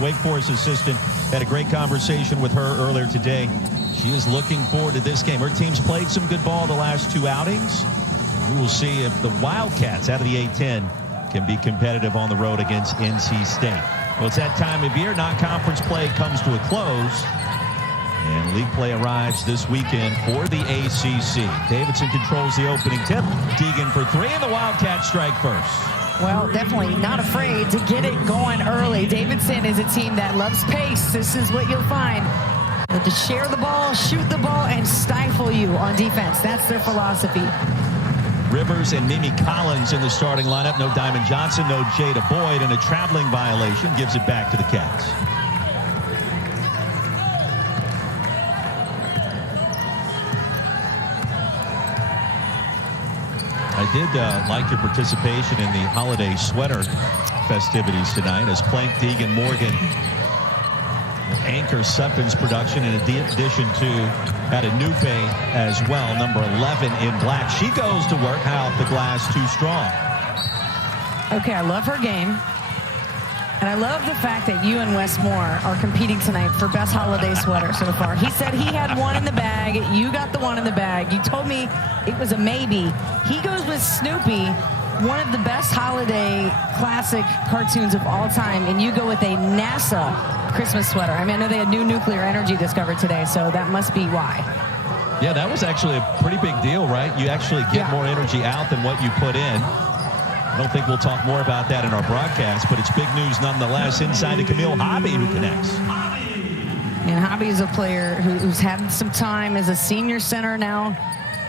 Wake Forest assistant had a great conversation with her earlier today. She is looking forward to this game. Her team's played some good ball the last two outings. We will see if the Wildcats out of the A-10 can be competitive on the road against NC State. Well, it's that time of year. Non-conference play comes to a close. And league play arrives this weekend for the ACC. Davidson controls the opening tip. Deegan for three, and the Wildcats strike first. Well, definitely not afraid to get it going early. Davidson is a team that loves pace. This is what you'll find. To share the ball, shoot the ball, and stifle you on defense. That's their philosophy. Rivers and Mimi Collins in the starting lineup. No Diamond Johnson, no Jada Boyd, and a traveling violation gives it back to the Cats. I did like your participation in the holiday sweater festivities tonight as Plank, Deegan, Morgan will anchor Sutphen's production in addition to Adenupe as well, number 11 in black. She goes to work high off the glass, too strong. Okay, I love her game. And I love the fact that you and Wes Moore are competing tonight for best holiday sweater so far. He said he had one in the bag. You got the one in the bag. You told me it was a maybe. He goes with Snoopy, one of the best holiday classic cartoons of all time, and you go with a NASA Christmas sweater. I mean, I know they had new nuclear energy discovered today, so that must be why. Yeah, that was actually a pretty big deal, right? You actually get more energy out than what you put in. I don't think we'll talk more about that in our broadcast, but it's big news nonetheless inside to Camille Hobby, who connects. And Hobby is a player who's had some time as a senior center now.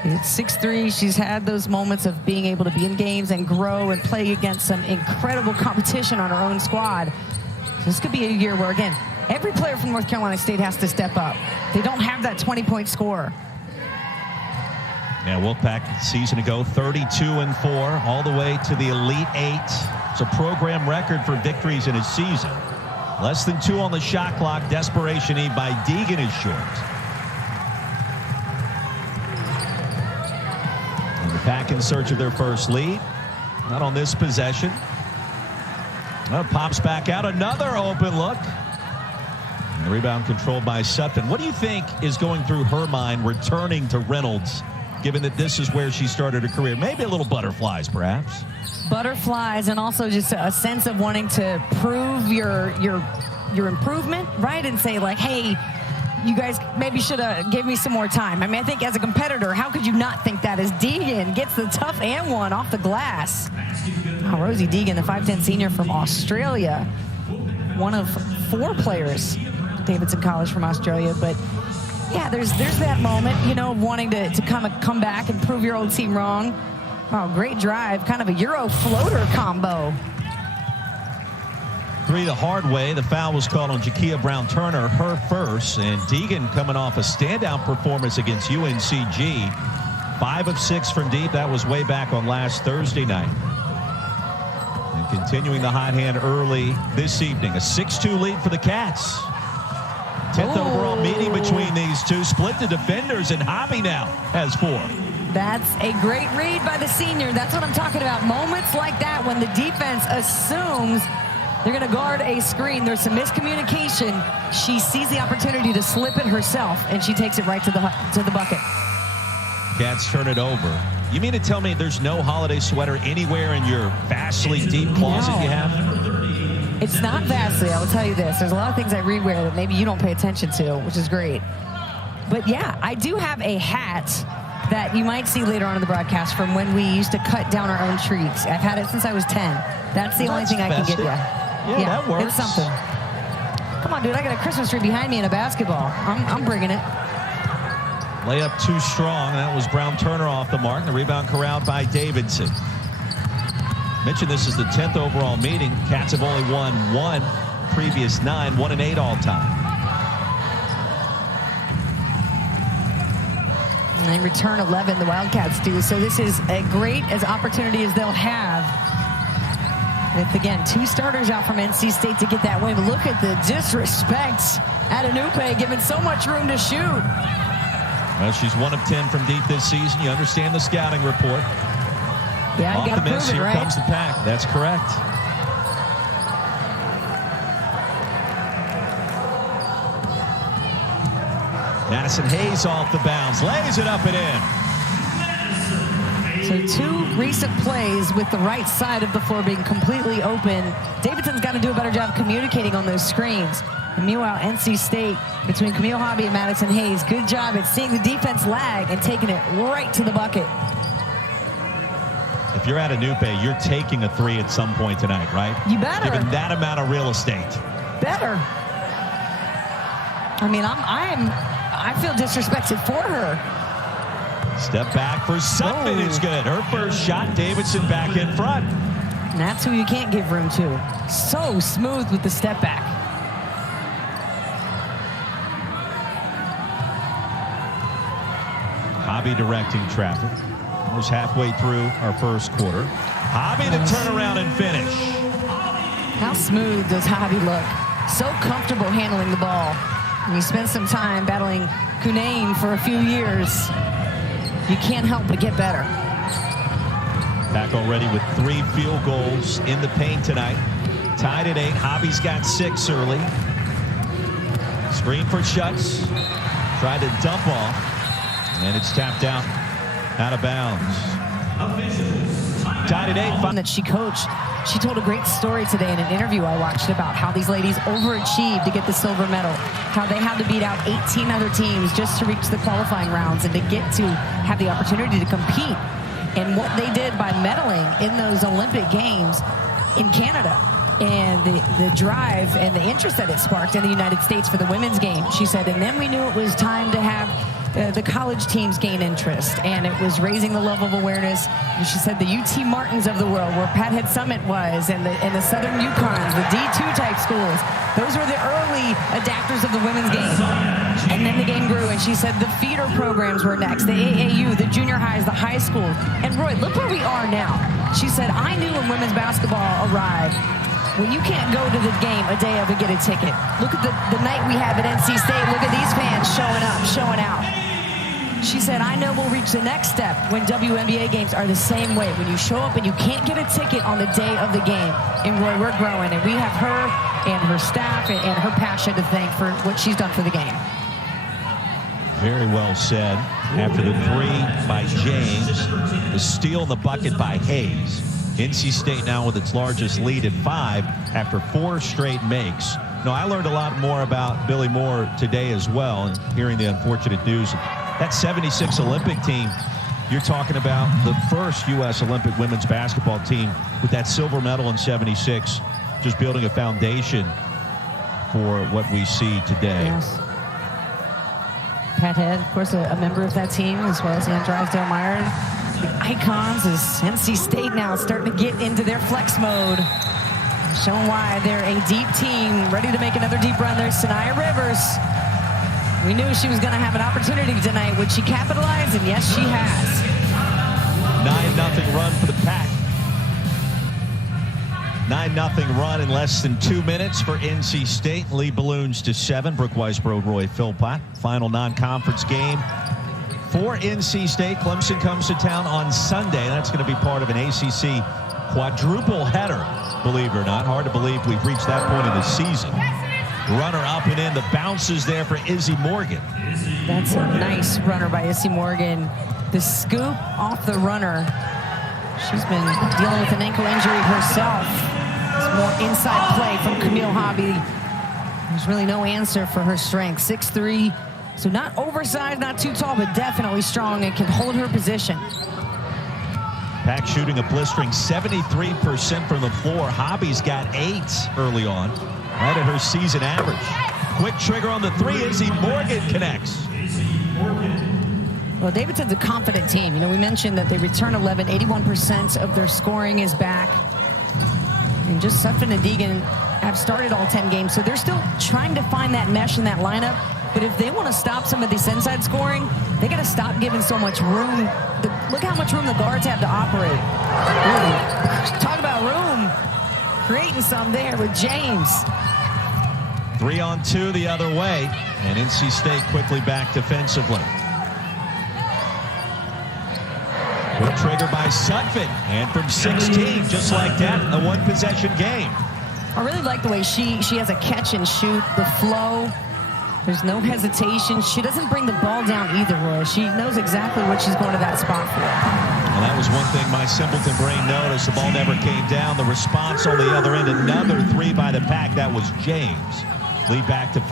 At 6'3", she's had those moments of being able to be in games and grow and play against some incredible competition on her own squad. So this could be a year where, again, every player from North Carolina State has to step up. They don't have that 20-point scorer. Yeah, Wolfpack season ago, 32-4, all the way to the Elite Eight. It's a program record for victories in a season. Less than 2 on the shot clock. Desperation E by Deegan is short. And the Pack in search of their first lead. Not on this possession. Well, pops back out. Another open look. And the rebound controlled by Sutphen. What do you think is going through her mind returning to Reynolds, given that this is where she started her career? Maybe a little butterflies, perhaps. Butterflies, and also just a sense of wanting to prove your improvement, right? And say, like, hey, you guys maybe should have gave me some more time. I mean, I think as a competitor, how could you not think that as Deegan gets the tough and one off the glass? Oh, Rosie Deegan, the 5'10" senior from Australia. One of 4 players, Davidson College from Australia, but yeah, there's that moment, you know, wanting to come back and prove your old team wrong. Oh, great drive, kind of a Euro floater combo. 3 the hard way. The foul was called on Jakia Brown-Turner, her first, and Deegan coming off a standout performance against UNCG. 5 of 6 from deep. That was way back on last Thursday night. And continuing the hot hand early this evening. A 6-2 lead for the Cats. 10th overall meeting between these two. Split the defenders, and Hobby now has 4. That's a great read by the senior. That's what I'm talking about. Moments like that when the defense assumes they're going to guard a screen. There's some miscommunication. She sees the opportunity to slip it herself, and she takes it right to the bucket. Cats turn it over. You mean to tell me there's no holiday sweater anywhere in your vastly deep closet you have? It's not vastly, I will tell you this. There's a lot of things I rewear that maybe you don't pay attention to, which is great. But yeah, I do have a hat that you might see later on in the broadcast from when we used to cut down our own trees. I've had it since I was 10. That's the only thing I can give you. Yeah, that works. It's something. Come on, dude, I got a Christmas tree behind me in a basketball. I'm bringing it. Layup too strong. That was Brown-Turner off the mark. The rebound corralled by Davidson. Mentioned this is the 10th overall meeting. Cats have only won 1 previous 9, 1-8 all time. And they return 11, the Wildcats do. So this is as great as opportunity as they'll have. With, again, 2 starters out from NC State to get that win. Look at the disrespect. Adenupe given so much room to shoot. Well, she's 1 of 10 from deep this season. You understand the scouting report. Yeah, you got to prove it, Here right? comes the Pack. That's correct. Madison Hayes off the bounce, lays it up and in. So 2 recent plays with the right side of the floor being completely open. Davidson's got to do a better job communicating on those screens. And meanwhile, NC State, between Camille Hobby and Madison Hayes, good job at seeing the defense lag and taking it right to the bucket. If you're at a Nupe, you're taking a 3 at some point tonight, right? You better. Given that amount of real estate. Better. I mean, I feel disrespected for her. Step back for Sutphin. It's good. Her first shot, Davidson back in front. And that's who you can't give room to. So smooth with the step back. Hobby directing traffic. Almost halfway through our first quarter. Hobby to turn around and finish. How smooth does Hobby look? So comfortable handling the ball. And you spend some time battling Cunane for a few years. You can't help but get better. Back already with 3 field goals in the paint tonight. Tied at 8. Hobby's got 6 early. Screen for Schutz. Tried to dump off. And it's tapped out of bounds. Tied at 8. That she coached. She told a great story today in an interview I watched about how these ladies overachieved to get the silver medal, how they had to beat out 18 other teams just to reach the qualifying rounds and to get to have the opportunity to compete, and what they did by medaling in those Olympic Games in Canada, and the drive and the interest that it sparked in the United States for the women's game. She said, and then we knew it was time to have the college teams gain interest, and it was raising the level of awareness. And she said the UT Martins of the world, where Pat Head Summit was, and the Southern Yukons, the D2 type schools, those were the early adapters of the women's game. And then the game grew, and she said the feeder programs were next, the AAU, the junior highs, the high schools. And Roy, look where we are now. She said, I knew when women's basketball arrived, when you can't go to the game a day of and get a ticket. Look at the night we have at NC State. Look at these fans showing up, showing out. She said, I know we'll reach the next step when WNBA games are the same way. When you show up and you can't get a ticket on the day of the game. And Roy, we're growing, and we have her and her staff and her passion to thank for what she's done for the game. Very well said. After the 3 by James, the steal in the bucket by Hayes. NC State now with its largest lead at 5 after 4 straight makes. No, I learned a lot more about Billy Moore today as well, and hearing the unfortunate news. That 76 Olympic team, you're talking about the first U.S. Olympic women's basketball team with that silver medal in 76, just building a foundation for what we see today. Yes. Pat Head, of course, a member of that team, as well as Ann Drysdale-Meyer. The icons is NC State now starting to get into their flex mode. Showing why they're a deep team, ready to make another deep run. There's Sanaya Rivers. We knew she was going to have an opportunity tonight. Would she capitalize? And yes, she has. 9-0 run for the Pack. 9-0 run in less than 2 minutes for NC State. Lead balloons to 7. Brooke Weisbrod, Roy Philpott. Final non-conference game for NC State. Clemson comes to town on Sunday. That's going to be part of an ACC quadruple header, believe it or not. Hard to believe we've reached that point in the season. Runner up and in. The bounces there for Izzy Morgan. That's a nice runner by Izzy Morgan. The scoop off the runner. She's been dealing with an ankle injury herself. It's more inside play from Camille Hobby. There's really no answer for her strength. 6'3", so not oversized, not too tall, but definitely strong and can hold her position. Pack shooting a blistering 73% from the floor. Hobby's got 8 early on, right at her season average. Quick trigger on the 3. Izzy Morgan connects. Well, Davidson's a confident team. You know, we mentioned that they return 11, 81% of their scoring is back. And just Sutphin and Deegan have started all 10 games, so they're still trying to find that mesh in that lineup. But if they want to stop some of this inside scoring, they got to stop giving so much room. Look how much room the guards have to operate. Ooh. Talk about room. Creating some there with James. 3-on-2 the other way, and NC State quickly back defensively. Quick trigger by Sutphin, and from 16, just like that, a one-possession game. I really like the way she has a catch and shoot, the flow. There's no hesitation. She doesn't bring the ball down either, Roy. She knows exactly what she's going to that spot for. Well, that was one thing my simpleton brain noticed. The ball never came down. The response on the other end, another three by the Pack. That was James. Lead back to 5.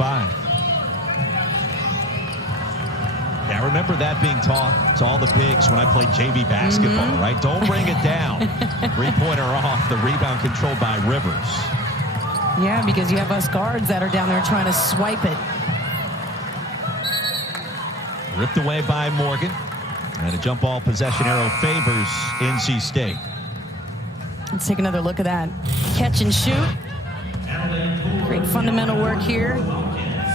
Yeah, I remember that being taught to all the bigs when I played JV basketball, right? Don't bring it down. Three-pointer off. The rebound controlled by Rivers. Yeah, because you have us guards that are down there trying to swipe it. Ripped away by Morgan. And a jump ball possession arrow favors NC State. Let's take another look at that. Catch and shoot. Great fundamental work here.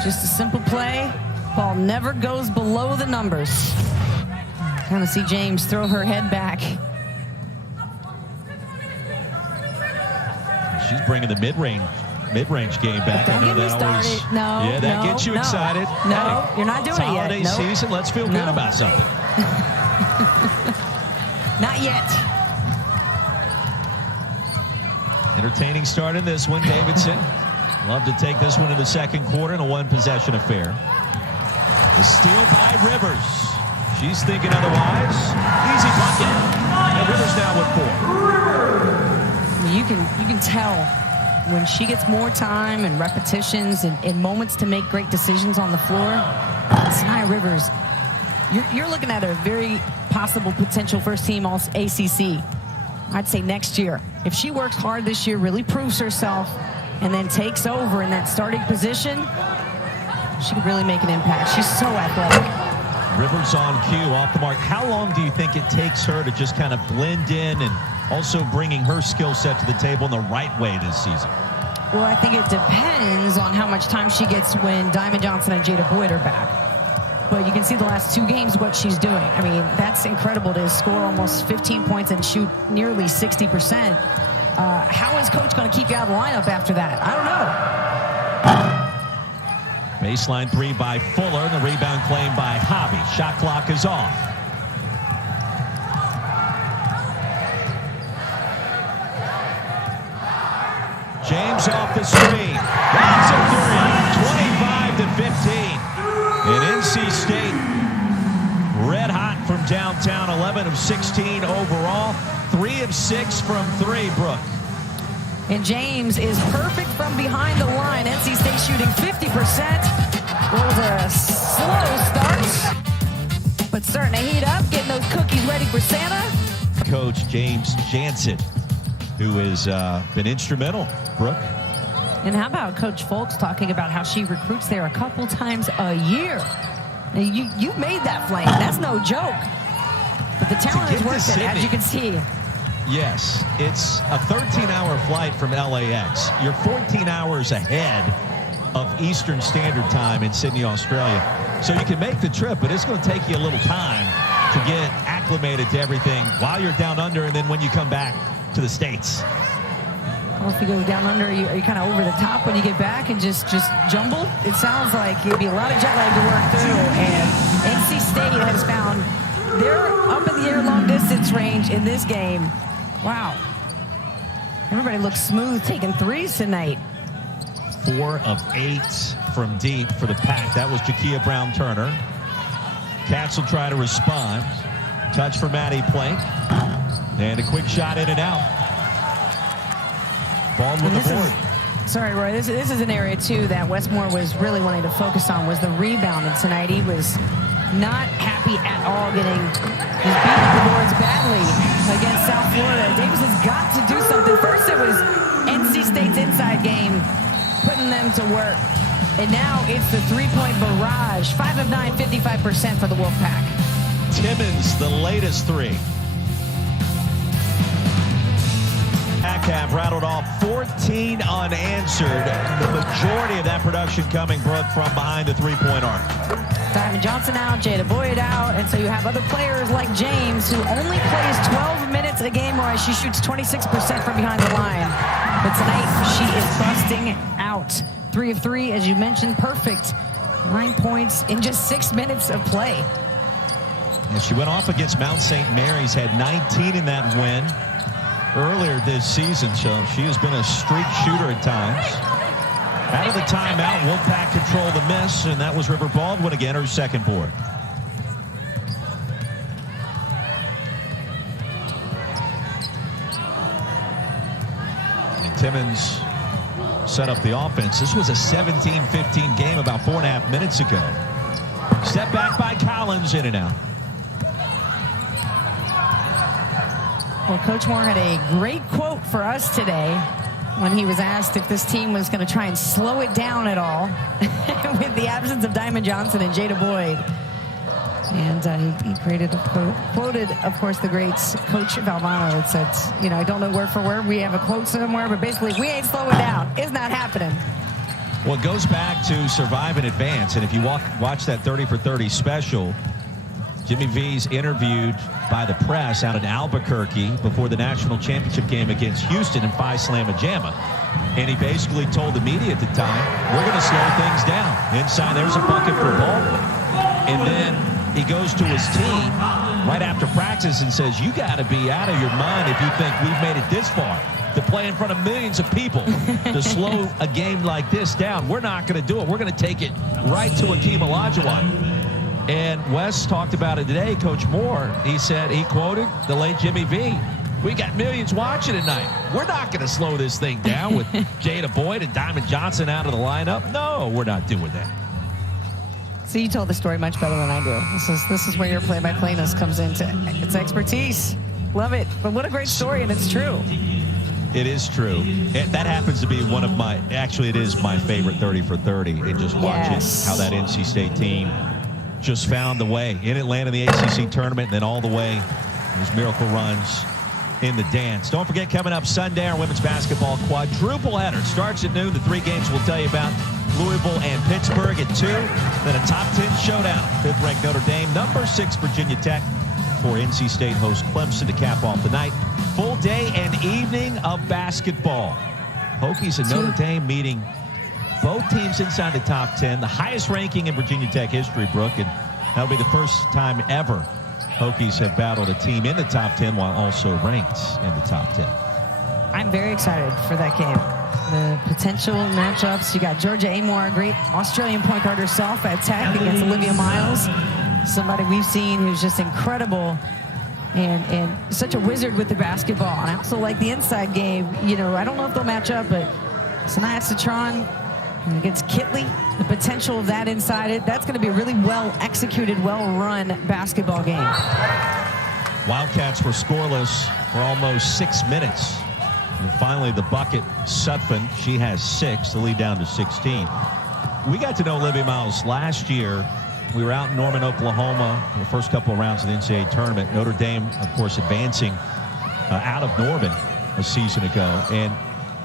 Just a simple play. Ball never goes below the numbers. Kind of see James throw her head back. She's bringing the mid-range game back. Don't I know get me that started. always, No, yeah, that no, gets you no, excited. No, hey, you're not doing it's it yet. holiday Nope. season. Let's feel good about something. Not yet. Entertaining start in this one. Davidson love to take this one in the second quarter in a one-possession affair. The steal by Rivers. She's thinking otherwise. Easy bucket. And Rivers now with 4. You can tell when she gets more time and repetitions and moments to make great decisions on the floor. Aziaha Rivers, you're looking at a very possible potential first-team All-ACC. I'd say next year. If she works hard this year, really proves herself, and then takes over in that starting position, she could really make an impact. She's so athletic. Rivers on cue, off the mark. How long do you think it takes her to just kind of blend in and also bringing her skill set to the table in the right way this season? Well, I think it depends on how much time she gets when Diamond Johnson and Jada Boyd are back. But you can see the last 2 games what she's doing. I mean, that's incredible to score almost 15 points and shoot nearly 60%. How is coach going to keep you out of the lineup after that? I don't know. Baseline 3 by Fuller. The rebound claim by Hobby. Shot clock is off. James off the screen. That's a 3. 25-15. And NC State red hot from downtown. 11 of 16 overall. 3 of 6 from 3, Brooke. And James is perfect from behind the line. NC State shooting 50%. It was a slow start, but starting to heat up, getting those cookies ready for Santa. Coach James Jansen, who has been instrumental, Brooke. And how about Coach Folks talking about how she recruits there a couple times a year? Now, you made that flame. That's no joke. But the talent is worth it, as you can see. Yes, it's a 13-hour flight from LAX. You're 14 hours ahead of Eastern Standard Time in Sydney, Australia. So you can make the trip, but it's going to take you a little time to get acclimated to everything while you're down under and then when you come back to the States. Well, if you go down under, are you kind of over the top when you get back and just jumble? It sounds like it'd be a lot of jet lag to work through. And NC State has found they're up in the air long distance range in this game. Wow. Everybody looks smooth taking threes tonight. 4 of 8 from deep for the Pack. That was Jakia Brown-Turner. Cats will try to respond. Touch for Maddie Plank. And a quick shot in and out. Baldwin with the board. Sorry, Roy. This is an area, too, that Westmore was really wanting to focus on, was the rebound. And tonight he was not happy at all getting his beat up the boards badly against South Florida. Davis has got to do something. First it was NC State's inside game, putting them to work. And now it's the three-point barrage. 5 of 9, 55% for the Wolfpack. Timmons, the latest 3. Pack have rattled off 14 unanswered. The majority of that production coming, Brooke, from behind the three-point arc. Diamond Johnson out, Jada Boyd out, and so you have other players like James, who only plays 12 minutes a game, where she shoots 26% from behind the line. But tonight, she is busting out. 3 of 3, as you mentioned, perfect. 9 points in just 6 minutes of play. And she went off against Mount St. Mary's, had 19 in that win earlier this season, so she has been a streak shooter at times. Out of the timeout, Wolfpack control. control the miss, and that was River Baldwin again, her second board. And Timmons set up the offense. This was a 17-15 game about 4.5 minutes ago. Step back by Collins, in and out. Well, Coach Moore had a great quote for us today when he was asked if this team was going to try and slow it down at all with the absence of Diamond Johnson and Jada Boyd. And he quoted, of course, the great Coach Valvano. It said, you know, I don't know word for word. We have a quote somewhere, but basically, we ain't slowing down. It's not happening. Well, it goes back to survive and advance. And if you watch that 30 for 30 special, Jimmy V's interviewed by the press out in Albuquerque before the national championship game against Houston in Phi Slamma Jamma. And he basically told the media at the time, we're going to slow things down. Inside, there's a bucket for Baldwin. And then he goes to his team right after practice and says, you got to be out of your mind if you think we've made it this far to play in front of millions of people to slow a game like this down. We're not going to do it. We're going to take it right to Akeem Olajuwon. And Wes talked about it today, Coach Moore. He said, he quoted the late Jimmy V. We got millions watching tonight. We're not going to slow this thing down with Jada Boyd and Diamond Johnson out of the lineup. No, we're not doing that. So you told the story much better than I do. This is where your play-by-playness comes into its expertise. Love it. But what a great story, and it's true. It is true. That happens to be one of my, actually it is my favorite 30 for 30. And just watching how that NC State team just found the way in Atlanta in the ACC tournament, and then all the way those miracle runs in the dance. Don't forget, coming up Sunday, our women's basketball quadruple header starts at noon. The three games we'll tell you about: Louisville and Pittsburgh at 2. Then a top 10 showdown. 5th ranked Notre Dame, number 6 Virginia Tech, for NC State host Clemson to cap off the night. Full day and evening of basketball. Hokies and Notre Dame meeting both teams inside the top 10, the highest ranking in Virginia Tech history, Brooke, and that'll be the first time ever Hokies have battled a team in the top 10 while also ranked in the top 10. I'm very excited for that game. The potential matchups. You got Georgia Amore, a great Australian point guard herself at Tech, against Olivia Miles, somebody we've seen who's just incredible and such a wizard with the basketball. And I also like the inside game. You know, I don't know if they'll match up, but Sanaya Citron against Kitley, the potential of that inside it, that's going to be a really well-executed, well-run basketball game. Wildcats were scoreless for almost 6 minutes. And finally, the bucket, Sutphin, she has 6, the lead down to 16. We got to know Olivia Miles last year. We were out in Norman, Oklahoma, for the first couple of rounds of the NCAA tournament. Notre Dame, of course, advancing out of Norman a season ago. And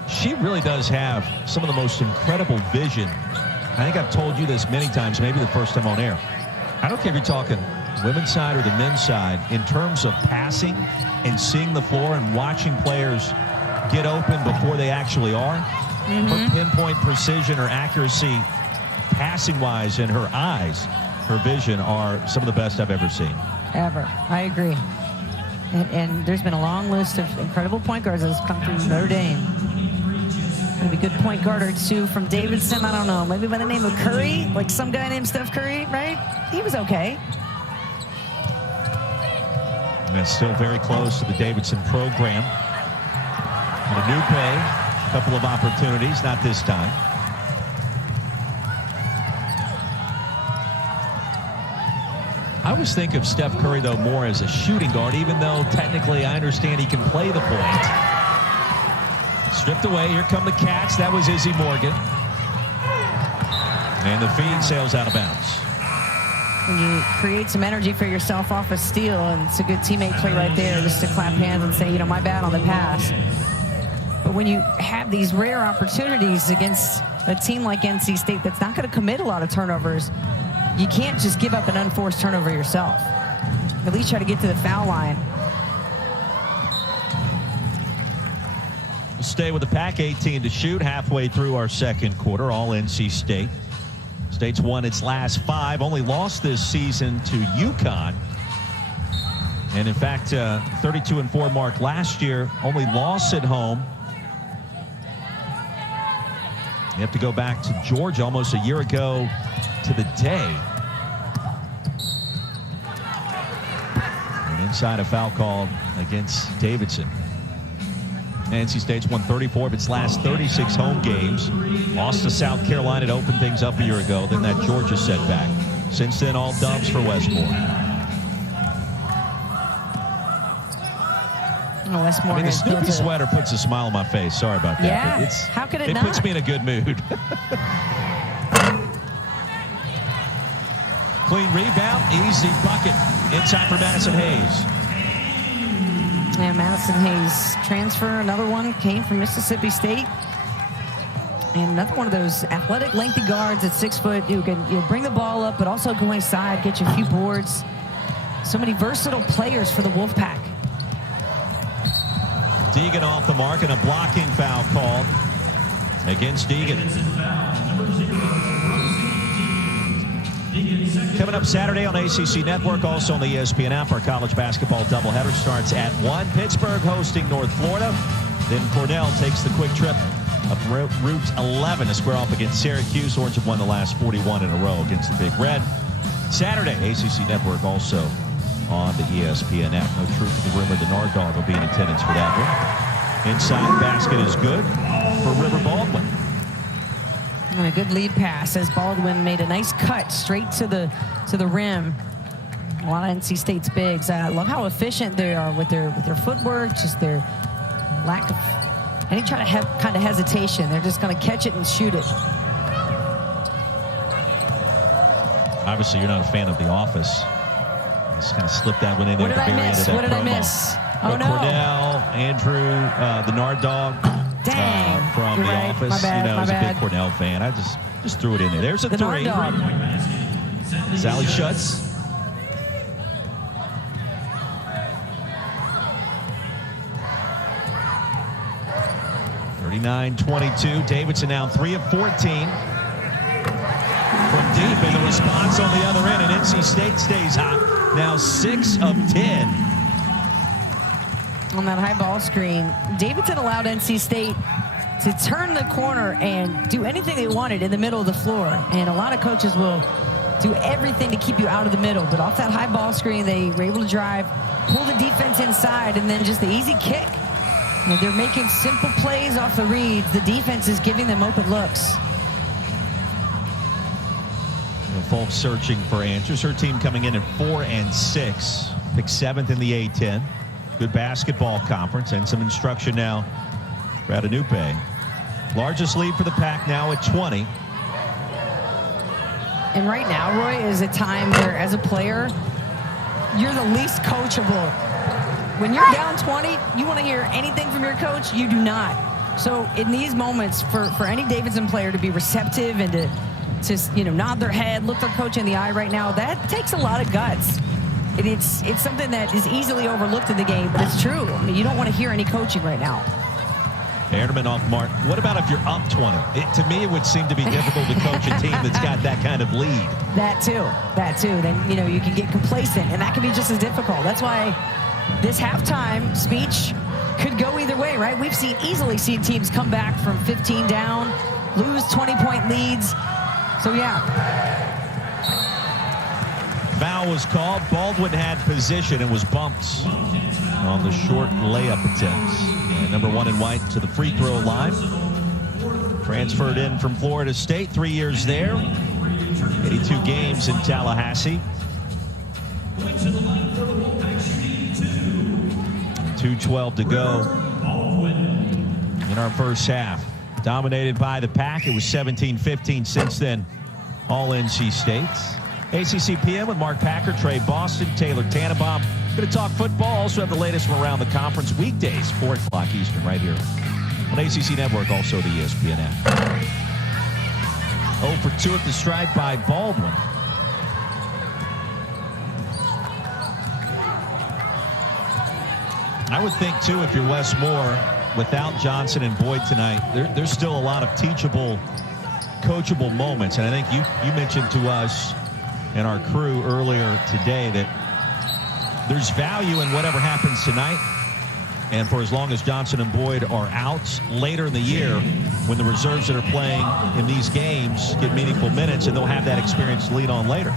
she really does have some of the most incredible vision. I think I've told you this many times, maybe the first time on air. I don't care if you're talking women's side or the men's side, in terms of passing and seeing the floor and watching players get open before they actually are. Her pinpoint precision, her accuracy, passing-wise, and her eyes, her vision are some of the best I've ever seen. Ever. I agree. And there's been a long list of incredible point guards that has come through Notre Dame. Maybe a good point guard or two from Davidson. I don't know. Maybe by the name of Curry, like some guy named Steph Curry, right? He was okay. And it's still very close to the Davidson program. And a new pay, a couple of opportunities, not this time. I always think of Steph Curry, though, more as a shooting guard, even though technically I understand he can play the point. Stripped away. Here come the Cats. That was Izzy Morgan. And the feed sails out of bounds. When you create some energy for yourself off a steal, and it's a good teammate play right there just to clap hands and say, you know, my bad on the pass. But when you have these rare opportunities against a team like NC State that's not going to commit a lot of turnovers, you can't just give up an unforced turnover yourself. At least try to get to the foul line. We'll stay with the pack. 18 to shoot halfway through our second quarter. All NC State. State's won its last 5. Only lost this season to UConn. And in fact, 32-4 mark last year. Only loss at home You have to go back to Georgia almost a year ago to the day. And inside a foul call against Davidson. NC State's won 34 of its last 36 home games. Lost to South Carolina to open things up a year ago. Then that Georgia setback. Since then, all dubs for Westmore. Oh, Westmore. I mean, the Snoopy sweater puts a smile on my face. Sorry about that. Yeah, how could it not? It puts me in a good mood. Clean rebound, easy bucket. Inside for Madison Hayes. Yeah, Madison Hayes transfer. Another one came from Mississippi State. And another one of those athletic, lengthy guards at 6 foot who can bring the ball up, but also go inside, get you a few boards. So many versatile players for the Wolfpack. Deegan off the mark and a blocking foul called against Deegan. Coming up Saturday on ACC Network, also on the ESPN app, our college basketball doubleheader starts at 1. Pittsburgh hosting North Florida. Then Cornell takes the quick trip up Route 11 to square off against Syracuse. Orange have won the last 41 in a row against the Big Red. Saturday, ACC Network also on the ESPN app. No truth to the rumor the Nard Dog will be in attendance for that one. Inside basket is good for River Baldwin. And a good lead pass as Baldwin made a nice cut straight to the rim. A lot of NC State's bigs. I love how efficient they are with their footwork, just their lack of any kind of hesitation. They're just going to catch it and shoot it. Obviously, you're not a fan of The Office. Just kind of slipped that one in there at the very end of that promo. What did I miss? Oh, no. Cornell, Andrew, the Nard Dog. Dang. From The Office. My bad, he's a big Cornell fan. I just threw it in there. There's a three. Sally Schutz. (39-22). Davidson now 3 of 14. From deep, and the response on the other end, and NC State stays hot. Now 6 of 10. On that high ball screen, Davidson allowed NC State to turn the corner and do anything they wanted in the middle of the floor. And a lot of coaches will do everything to keep you out of the middle. But off that high ball screen, they were able to drive, pull the defense inside, and then just the easy kick. And they're making simple plays off the reads. The defense is giving them open looks. Folks searching for answers. Her team coming in at 4-6. Picked 7th in the A-10. Good basketball conference and some instruction now for Adenupe. Largest lead for the Pack now at 20. And right now, Roy, is a time where, as a player, you're the least coachable. When you're down 20, you want to hear anything from your coach? You do not. So in these moments, for any Davidson player to be receptive and to nod their head, look their coach in the eye right now, that takes a lot of guts. It's something that is easily overlooked in the game, but it's true. I mean, you don't want to hear any coaching right now. Airman off mark. What about if you're up 20? To me, it would seem to be difficult to coach a team that's got that kind of lead. That too. Then, you can get complacent, and that can be just as difficult. That's why this halftime speech could go either way, right? We've easily seen teams come back from 15 down, lose 20-point leads. So, yeah. Foul was called. Baldwin had position and was bumped on the short layup attempt. And number 1 in white to the free throw line. Transferred in from Florida State, 3 years there. 82 games in Tallahassee. 2:12 to go in our first half. Dominated by the Pack. It was 17-15 since then. All NC States. ACC PM with Mark Packer, Trey Boston, Taylor Tannenbaum. Going to talk football. Also have the latest from around the conference weekdays, 4 o'clock Eastern, right here on ACC Network, also the ESPN app. 0 for 2 at the stripe by Baldwin. I would think, too, if you're Wes Moore, without Johnson and Boyd tonight, there's still a lot of teachable, coachable moments. And I think you mentioned to us and our crew earlier today that there's value in whatever happens tonight, and for as long as Johnson and Boyd are out later in the year, when the reserves that are playing in these games get meaningful minutes, and they'll have that experience to lead on later.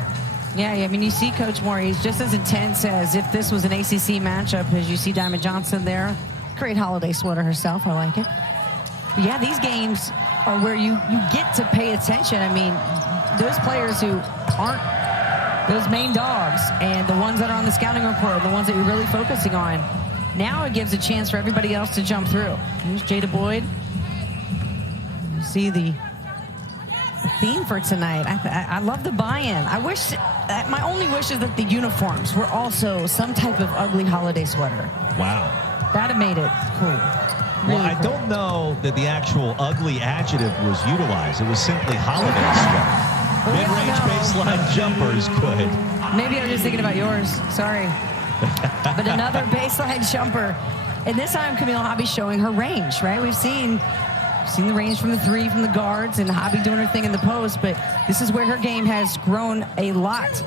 Yeah, I mean, you see Coach Moore, he's just as intense as if this was an ACC matchup, as you see Diamond Johnson there. Great holiday sweater herself. I like it. But yeah, these games are where you get to pay attention. I mean, those players who aren't those main dogs and the ones that are on the scouting report, the ones that you're really focusing on, now it gives a chance for everybody else to jump through. Here's Jada Boyd. You see the theme for tonight. I love the buy-in. I wish, my only wish is that the uniforms were also some type of ugly holiday sweater. Wow. That'd have made it cool. Well, I don't know that the actual ugly adjective was utilized. It was simply holiday sweater. Mid-range baseline jumper is good. Maybe I was just thinking about yours. Sorry. But another baseline jumper. And this time Camille Hobby showing her range, right? We've seen the range from the three, from the guards, and Hobby doing her thing in the post. But this is where her game has grown a lot.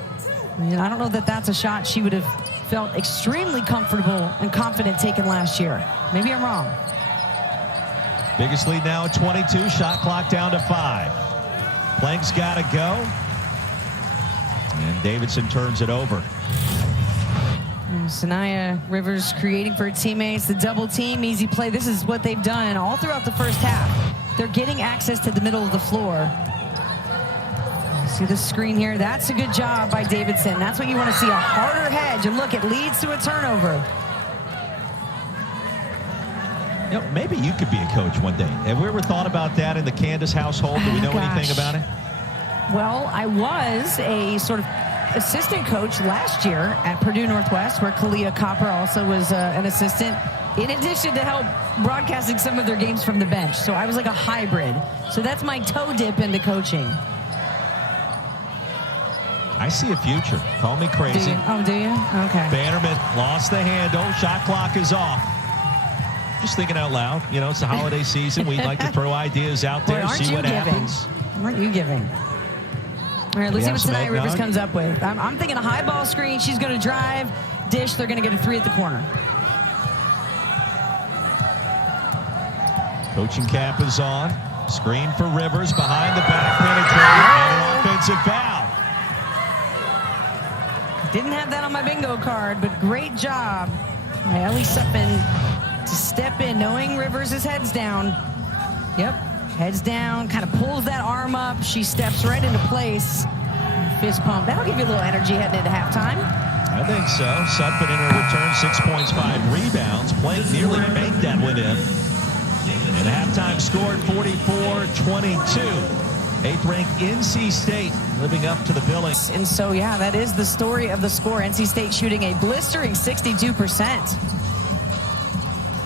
And I don't know that that's a shot she would have felt extremely comfortable and confident taking last year. Maybe I'm wrong. Biggest lead now at 22. Shot clock down to 5. Plank's got to go. And Davidson turns it over. Sanaya Rivers creating for her teammates. The double team, easy play. This is what they've done all throughout the first half. They're getting access to the middle of the floor. See the screen here? That's a good job by Davidson. That's what you want to see, a harder hedge. And look, it leads to a turnover. You know, maybe you could be a coach one day. Have we ever thought about that in the Candace household? Do we know anything about it? Well, I was a sort of assistant coach last year at Purdue Northwest, where Kalia Copper also was an assistant, in addition to help broadcasting some of their games from the bench. So I was like a hybrid. So that's my toe dip into coaching. I see a future. Call me crazy. Do you? Oh, do you? Okay. Bannerman lost the handle. Shot clock is off. Just thinking out loud. You know, it's the holiday season. We'd like to throw ideas out there, see what happens. Aren't you giving? All right, let's see what Sanaya Rivers comes up with. I'm thinking a high ball screen. She's going to drive, dish. They're going to get a 3 at the corner. Coaching cap is on. Screen for Rivers. Behind the back, penetrating, and an offensive foul. Didn't have that on my bingo card, but great job by Ellie Suppin to step in, knowing Rivers' head's down. Yep. Heads down, kind of pulls that arm up. She steps right into place. Fist pump. That'll give you a little energy heading into halftime. I think so. Sutphin in her return, 6 points, 5 rebounds. Plank nearly made that one in. And halftime scored 44-22. 8th-ranked NC State living up to the billing. And so, yeah, that is the story of the score. NC State shooting a blistering 62%.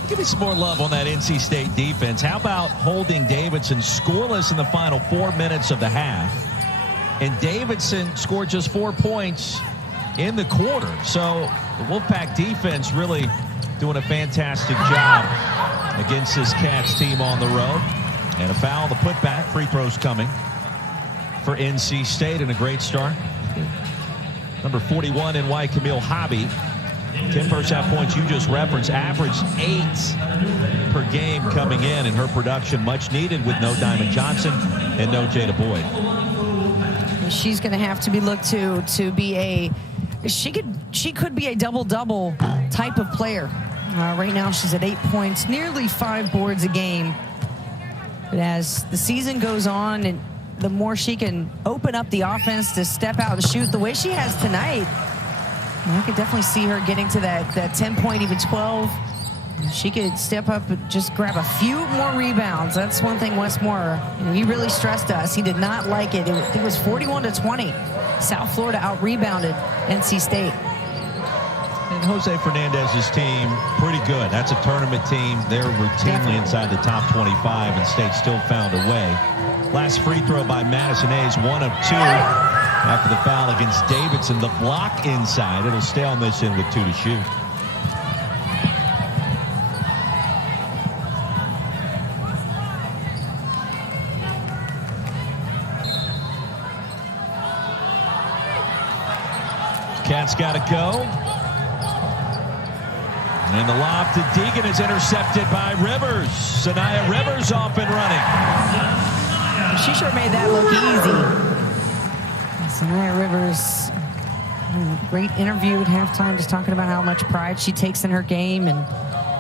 Give me some more love on that NC State defense. How about holding Davidson scoreless in the final 4 minutes of the half? And Davidson scored just 4 points in the quarter. So the Wolfpack defense really doing a fantastic job against this Cats team on the road. And a foul, the putback, free throws coming for NC State, and a great start. Number 41 in white, Camille Hobby. 10 first half points you just referenced, averaged 8 per game coming in, and her production much needed with no Diamond Johnson and no Jada Boyd. She's going to have to be looked to be a, she could be a double-double type of player. Right now she's at 8 points, nearly 5 boards a game. But as the season goes on, and the more she can open up the offense to step out and shoot the way she has tonight, I could definitely see her getting to that 10-point, even 12. She could step up and just grab a few more rebounds. That's one thing Westmore, he really stressed us. He did not like it. It was 41-20. South Florida out-rebounded NC State. And Jose Fernandez's team, pretty good. That's a tournament team. They're routinely inside the top 25, and State still found a way. Last free throw by Madison Hayes, 1 of 2. After the foul against Davidson, the block inside. It'll stay on this end with 2 to shoot. Cats got to go. And the lob to Deegan is intercepted by Rivers. Sanaya Rivers off and running. She sure made that look easy. Sanaya Rivers, great interview at halftime, just talking about how much pride she takes in her game, and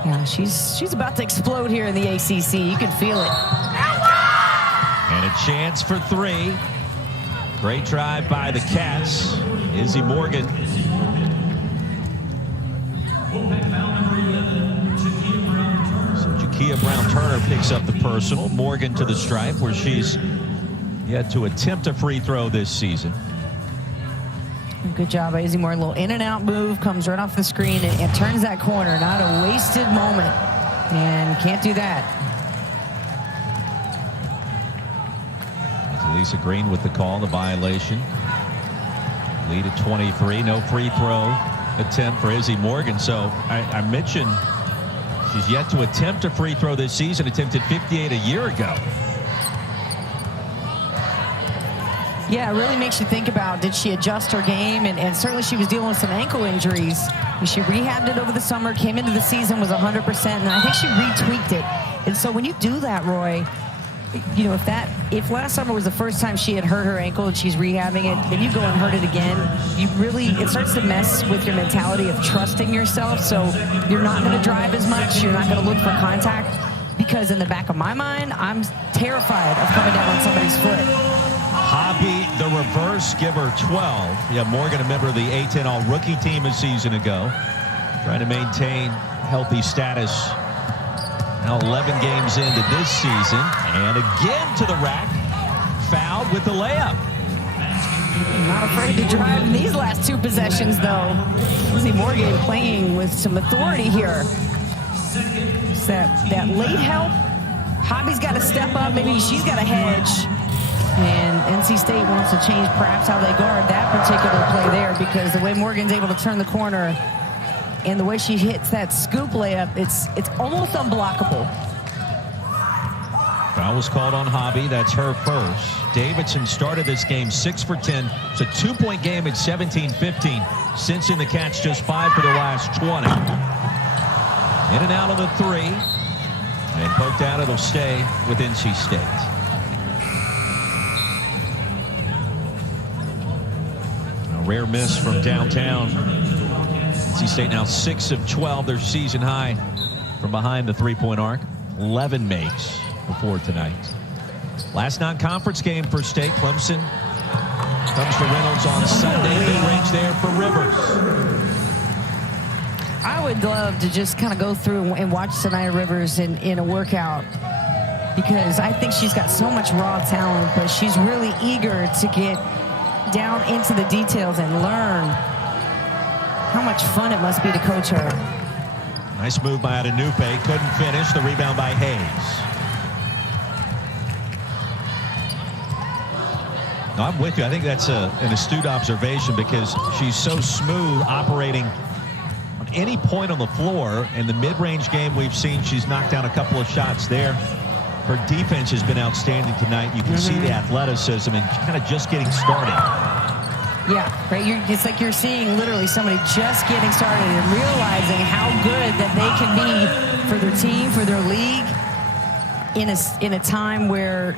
yeah, she's about to explode here in the ACC. You can feel it. And a chance for three. Great drive by the Cats. Izzy Morgan. So Jakia Brown-Turner picks up the personal. Morgan to the stripe, where she's yet to attempt a free throw this season. Good job by Izzy Morgan. A little in and out move, comes right off the screen and turns that corner. Not a wasted moment. And can't do that. Lisa Green with the call, the violation. Lead at 23. No free throw attempt for Izzy Morgan. So I mentioned she's yet to attempt a free throw this season. Attempted 58 a year ago. Yeah, it really makes you think about, did she adjust her game? And certainly she was dealing with some ankle injuries. She rehabbed it over the summer, came into the season, was 100%, and I think she retweaked it. And so when you do that, Roy, you know, if last summer was the first time she had hurt her ankle and she's rehabbing it, then you go and hurt it again, it starts to mess with your mentality of trusting yourself. So you're not going to drive as much. You're not going to look for contact, because in the back of my mind, I'm terrified of coming down on somebody's foot. Hobby, the reverse, give her 12. Yeah, Morgan, a member of the A-10 All-Rookie team a season ago, trying to maintain healthy status. Now 11 games into this season, and again to the rack, fouled with the layup. Not afraid to drive in these last two possessions, though. Izzy Morgan playing with some authority here. It's that late help. Hobby's got to step up. Maybe she's got a hedge. And NC State wants to change perhaps how they guard that particular play there, because the way Morgan's able to turn the corner and the way she hits that scoop layup, it's almost unblockable. Foul was called on Hobby. That's her first. Davidson started this game 6 for 10. It's a 2-point game at 17-15. Since in the Cats just 5 for their last 20. In and out on the three. And poked out, it'll stay with NC State. A rare miss from downtown. NC State now 6 of 12, their season high from behind the three-point arc. 11 makes before tonight. Last non-conference game for State. Clemson comes to Reynolds on Sunday. Mid-range there for Rivers. I would love to just kind of go through and watch Sanaya Rivers in a workout, because I think she's got so much raw talent, but she's really eager to get down into the details and learn how much fun it must be to coach her. Nice move by Adenupe. Couldn't finish. The rebound by Hayes. No, I'm with you. I think that's an astute observation, because she's so smooth operating on any point on the floor. In the mid-range game we've seen, she's knocked down a couple of shots there. Her defense has been outstanding tonight. You can see the athleticism and kind of just getting started. Yeah, right. It's like you're seeing literally somebody just getting started and realizing how good that they can be for their team, for their league, in a time where,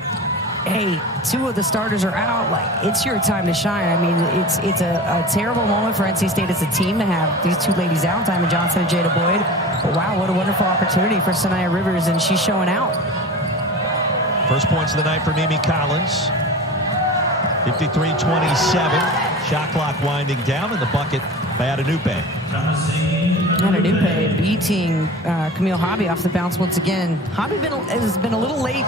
hey, 2 of the starters are out. Like, it's your time to shine. I mean, it's a terrible moment for NC State as a team to have these 2 ladies out, Diamond Johnson and Jada Boyd. But wow, what a wonderful opportunity for Sanaya Rivers, and she's showing out. First points of the night for Mimi Collins. 53-27. Shot clock winding down, and the bucket by Adenupe. Adenupe beating Camille Hobby off the bounce once again. Hobby has been a little late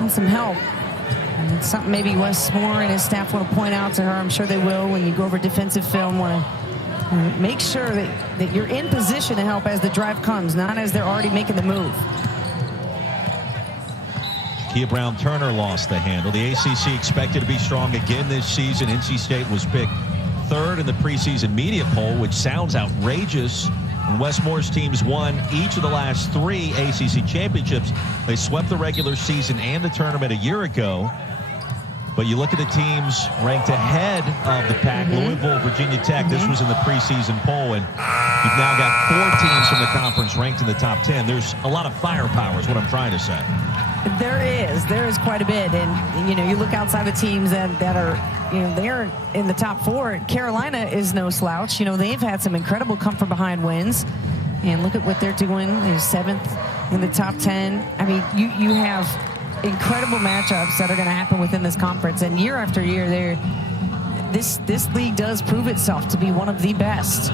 on some help. And it's something maybe Wes Moore and his staff want to point out to her. I'm sure they will when you go over defensive film. Want to make sure that you're in position to help as the drive comes, not as they're already making the move. Kia Brown-Turner lost the handle. The ACC expected to be strong again this season. NC State was picked 3rd in the preseason media poll, which sounds outrageous. When Wes Moore's teams won each of the last 3 ACC championships, they swept the regular season and the tournament a year ago. But you look at the teams ranked ahead of the pack, Louisville, Virginia Tech. This was in the preseason poll, and you've now got 4 teams from the conference ranked in the top 10. There's a lot of firepower is what I'm trying to say. There is quite a bit. And, you look outside the teams that are, they're in the top 4. Carolina is no slouch. They've had some incredible come from behind wins. And look at what they're doing. They're 7th in the top 10. I mean, you have incredible matchups that are going to happen within this conference. And year after year, this league does prove itself to be one of the best.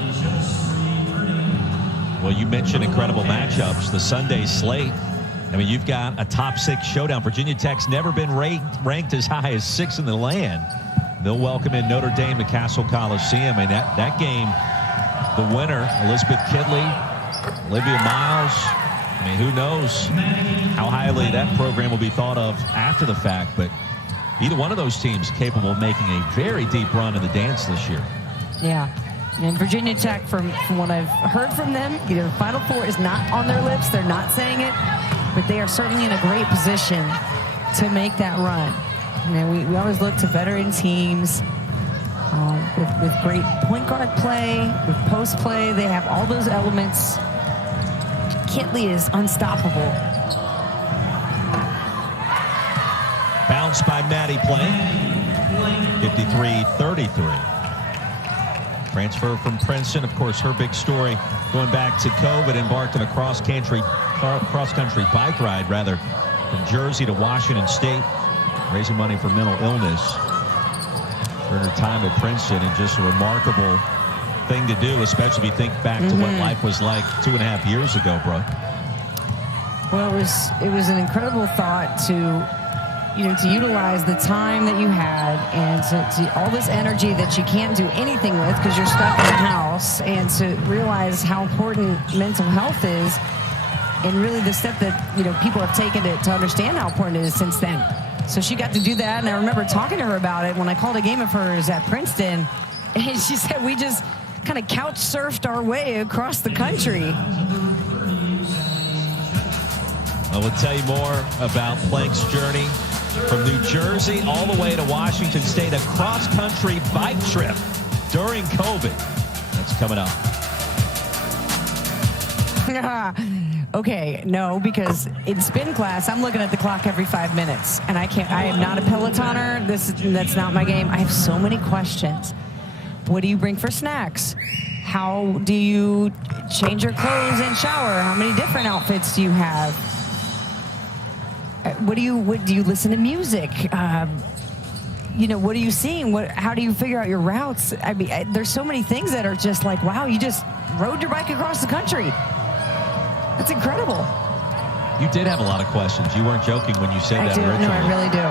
Well, you mentioned incredible matchups. The Sunday slate, I mean, you've got a top 6 showdown. Virginia Tech's never been ranked as high as 6 in the land. They'll welcome in Notre Dame to Castle Coliseum. And that game, the winner, Elizabeth Kidley, Olivia Miles, I mean, who knows how highly that program will be thought of after the fact. But either one of those teams capable of making a very deep run in the dance this year. Yeah. And Virginia Tech, from what I've heard from them, Final Four is not on their lips. They're not saying it. But they are certainly in a great position to make that run. We always look to veteran teams with great point guard play, with post play. They have all those elements. Kitley is unstoppable. Bounce by Maddie Plank, 53-33. Transfer from Princeton, of course, her big story going back to COVID, embarked on a cross-country bike ride, rather, from Jersey to Washington State, raising money for mental illness during her time at Princeton, and just a remarkable thing to do, especially if you think back to what life was like 2.5 years ago, Brooke. Well, it was an incredible thought to utilize the time that you had and to all this energy that you can't do anything with because you're stuck in the house, and to realize how important mental health is, and really the step that people have taken to understand how important it is since then. So she got to do that, and I remember talking to her about it when I called a game of hers at Princeton, and she said we just kind of couch surfed our way across the country. I will tell you more about Plank's journey from New Jersey all the way to Washington State, a cross-country bike trip during COVID. That's coming up. Okay, no, because in spin class, I'm looking at the clock every 5 minutes, and I am not a Pelotoner. That's not my game. I have so many questions. What do you bring for snacks? How do you change your clothes and shower? How many different outfits do you have? What do you listen to music? What are you seeing? How do you figure out your routes? I mean, there's so many things that are just like, wow, you just rode your bike across the country. That's incredible. You did have a lot of questions. You weren't joking when you said that originally. No, I really do.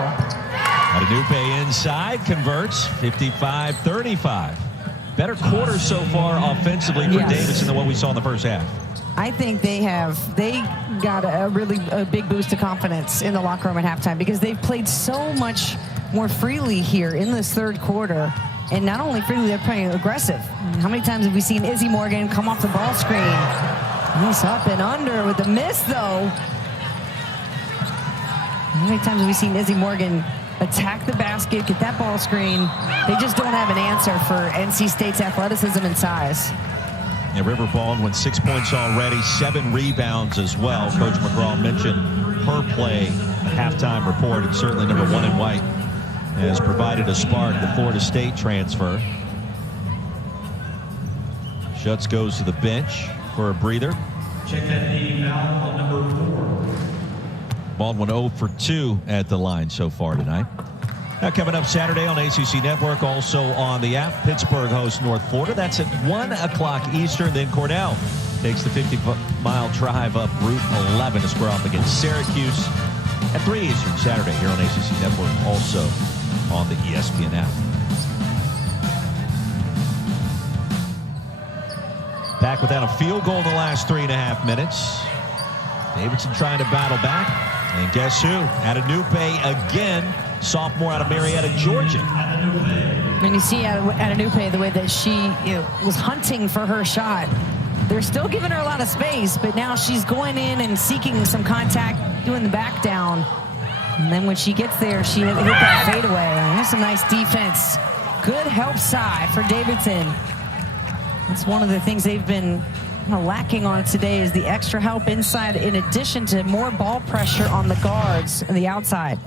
Adenupe inside converts, 55-35. Better quarter so far offensively for Davidson than what we saw in the first half. I think they got a big boost of confidence in the locker room at halftime because they've played so much more freely here in this third quarter. And not only freely, they're playing aggressive. How many times have we seen Izzy Morgan come off the ball screen? Nice up and under with the miss, though. How many times have we seen Izzy Morgan attack the basket, get that ball screen? They just don't have an answer for NC State's athleticism and size. Yeah, River Baldwin, 6 points already, 7 rebounds as well. Coach McGraw mentioned her play at halftime report, and certainly number 1 in white has provided a spark, the Florida State transfer. Schutz goes to the bench for a breather. Check that name out on number 4. Baldwin 0 for 2 at the line so far tonight. Now coming up Saturday on ACC Network, also on the app, Pittsburgh hosts North Florida. That's at 1 o'clock Eastern. Then Cornell takes the 50-mile drive up Route 11 to square off against Syracuse at 3 Eastern Saturday here on ACC Network, also on the ESPN app. Back without a field goal in the last 3.5 minutes. Davidson trying to battle back. And guess who? Adenupe again. Sophomore out of Marietta, Georgia. And you see Adenupe, the way that she was hunting for her shot. They're still giving her a lot of space, but now she's going in and seeking some contact, doing the back down. And then when she gets there, she hit that fadeaway. And that's a nice defense. Good help side for Davidson. That's one of the things they've been lacking on today is the extra help inside in addition to more ball pressure on the guards on the outside.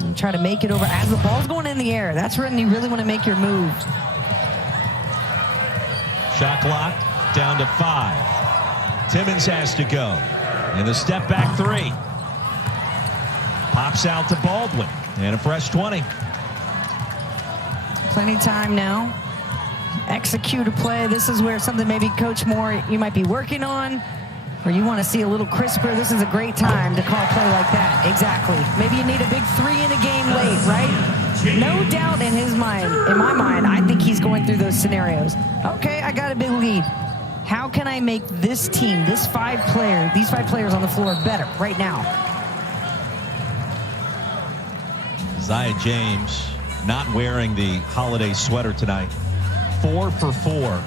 And try to make it over as the ball's going in the air. That's when you really want to make your move. Shot clock down to 5. Timmons has to go. And the step back 3. Pops out to Baldwin. And a fresh 20. Plenty of time now. Execute a play. This is where something maybe Coach Moore you might be working on, or you want to see a little crisper. This is a great time to call a play like that. Exactly. Maybe you need a big 3 in a game late, right? No doubt in his mind, in my mind, I think he's going through those scenarios. Okay, I got a big lead. How can I make this team, these 5 players on the floor better right now? Aziaha James not wearing the holiday sweater tonight. 4 for 4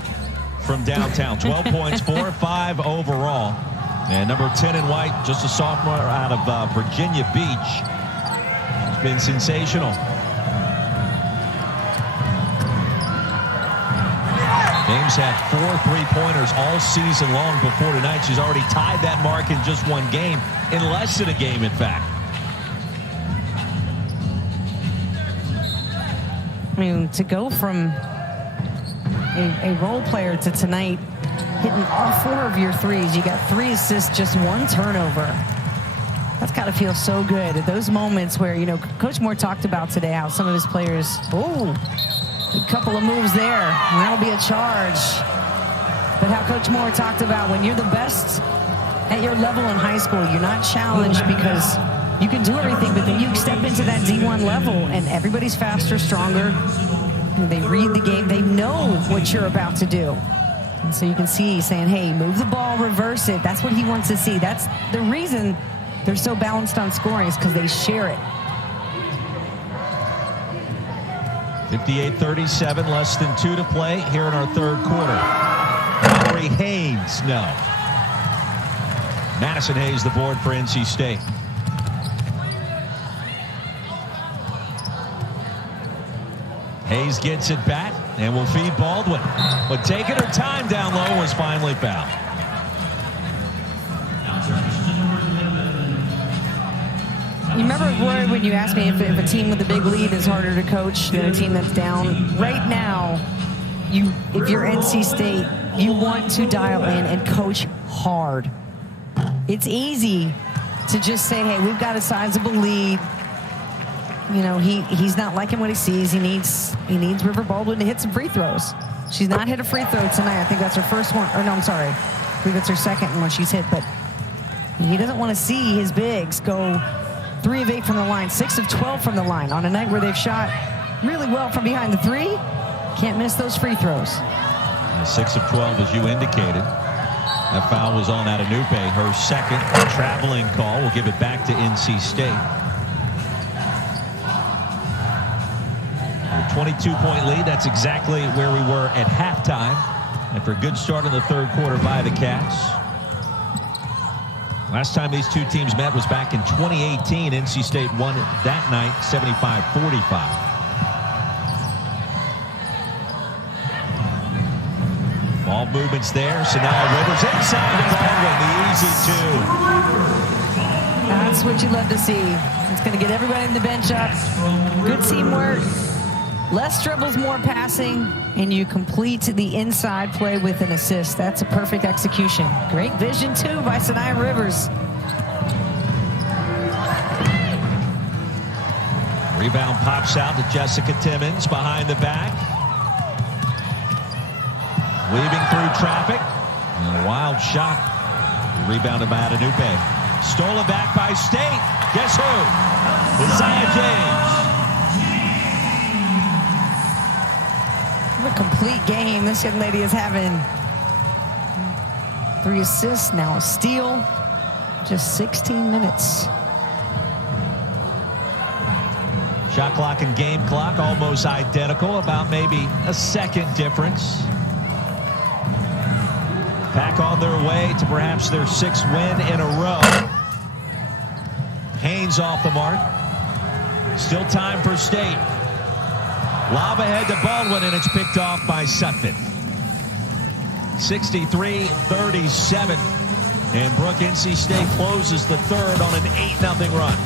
from downtown. 12 points, 4 or 5 overall. And number 10 in white, just a sophomore out of Virginia Beach. It's been sensational. James had 4 3-pointers all season long before tonight. She's already tied that mark in just 1 game, in less than a game, in fact. I mean, to go from a role player to tonight hitting all 4 of your threes. You got 3 assists, just 1 turnover. That's got to feel so good at those moments where, you know, Coach Moore talked about today how some of his players, a couple of moves there, and that'll be a charge. But how Coach Moore talked about when you're the best at your level in high school, you're not challenged because you can do everything, but then you step into that D1 level and everybody's faster, stronger. They read the game. They know what you're about to do. And so you can see he's saying, hey, move the ball, reverse it. That's what he wants to see. That's the reason they're so balanced on scoring is because they share it. 58-37, less than 2 to play here in our 3rd quarter. Valerie Haynes, no. Madison Hayes, the board for NC State. Hayes gets it back and will feed Baldwin. But taking her time down low was finally fouled. You remember, Roy, when you asked me if a team with a big lead is harder to coach than a team that's down? Right now, if you're NC State, you want to dial in and coach hard. It's easy to just say, hey, we've got a sizable lead. You know, he's not liking what he sees. He needs River Baldwin to hit some free throws. She's not hit a free throw tonight. I think that's her first one. Or no, I'm sorry. I think that's her second one she's hit. But he doesn't want to see his bigs go 3 of 8 from the line, 6 of 12 from the line on a night where they've shot really well from behind the 3. Can't miss those free throws. 6 of 12, as you indicated. That foul was on Adenupe, her second traveling call. We'll give it back to NC State. 22-point lead. That's exactly where we were at halftime. After a good start in the 3rd quarter by the Cats. Last time these 2 teams met was back in 2018. NC State won that night 75-45. Ball movements there. Sanaya Rivers inside to Baldwin. The easy 2. That's what you love to see. It's going to get everybody in the bench up. Good teamwork. Less dribbles, more passing, and you complete the inside play with an assist. That's a perfect execution. Great vision, too, by Sanaya Rivers. Rebound pops out to Jessica Timmons behind the back. Weaving through traffic. And a wild shot. Rebounded by Adenupe. Stolen back by State. Guess who? Aziaha James. What a complete game this young lady is having. 3 assists, now a steal. Just 16 minutes. Shot clock and game clock almost identical, about maybe a second difference. Pack on their way to perhaps their 6th win in a row. Haynes off the mark. Still time for State. Lob ahead to Baldwin, and it's picked off by Sutphin. 63-37. And Brooke, NC State closes the third on an 8-0 run.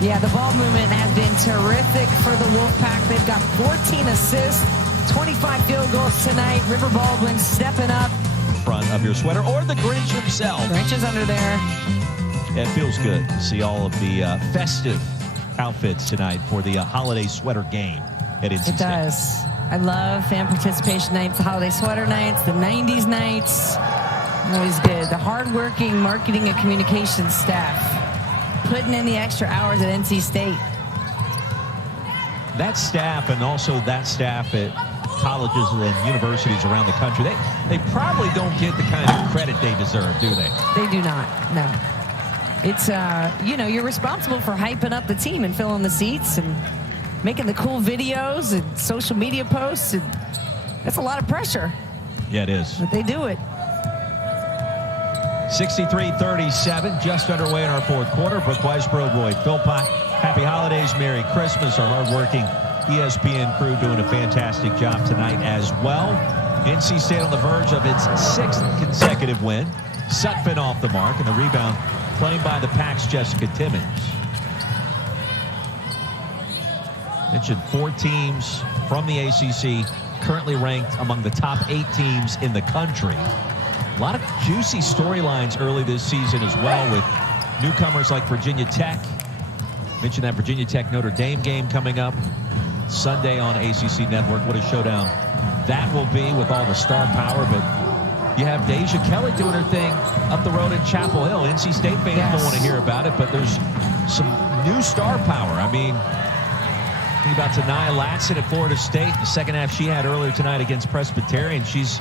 Yeah, the ball movement has been terrific for the Wolfpack. They've got 14 assists, 25 field goals tonight. River Baldwin stepping up. Front of your sweater, or the Grinch himself. Grinch is under there. It feels good to see all of the festive outfits tonight for the holiday sweater game at NC State. It does. I love fan participation nights, the holiday sweater nights, the 90s nights. Always good. The hardworking marketing and communications staff putting in the extra hours at NC State. That staff, and also that staff at colleges and universities around the country, they probably don't get the kind of credit they deserve, do they? They do not, no. It's, you know, you're responsible for hyping up the team and filling the seats and making the cool videos and social media posts. And that's a lot of pressure. Yeah, it is. But they do it. 63-37, just underway in our fourth quarter. Brooke Weisbrod, Roy Philpott. Happy holidays, Merry Christmas. Our hardworking ESPN crew doing a fantastic job tonight as well. NC State on the verge of its 6th consecutive win. Sutphin off the mark, and the rebound claimed by the Pack's Jessica Timmons. Mentioned 4 teams from the ACC currently ranked among the top 8 teams in the country. A lot of juicy storylines early this season as well, with newcomers like Virginia Tech. Mentioned that Virginia Tech Notre Dame game coming up Sunday on ACC Network. What a showdown that will be with all the star power. But you have Deja Kelly doing her thing up the road in Chapel Hill. NC State fans don't want to hear about it, but there's some new star power. I mean, think about Tanaya Latson at Florida State. The second half she had earlier tonight against Presbyterian. She's